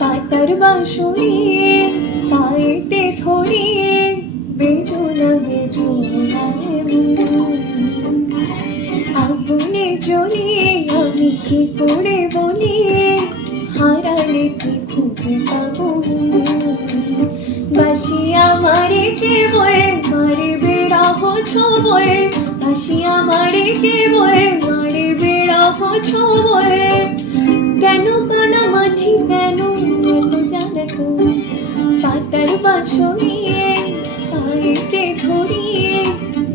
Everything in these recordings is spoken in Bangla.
পাতার বাঁশরি পায়েতে ধরিয়ে বেজোনা বেজোনা আগুনে জ্বলিয়ে আমি কি করে বলি হারালে কি খুঁজে পাবো বাসি আমারে কে বয়ে মারে বেড়াহ ছোবয়ে বাসি আমারে কে বয়ে মারে বেড়াহ ছোবয়ে কেন কানা মাছি কেন এত জানে তো পাতার বাঁশরিয়ে পায়েতে ধরিয়ে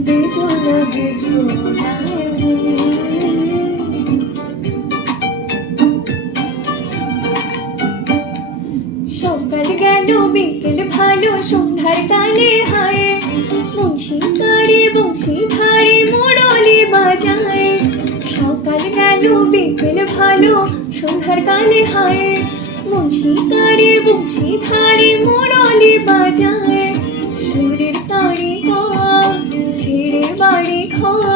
বেজোনা বেজোনা সকাল গেল বিকেল ভালো সন্ধ্যার কালে হায় মুন্সি কারে বংশী ধারে মুরলি বাজায় সকাল গেল বিকেল ভালো সন্ধ্যার কালে হায় মুন্সি কারে বংশী ধারে মুরলি বাজায় সুরের তারে ছেড়ে বাড়ি ঘর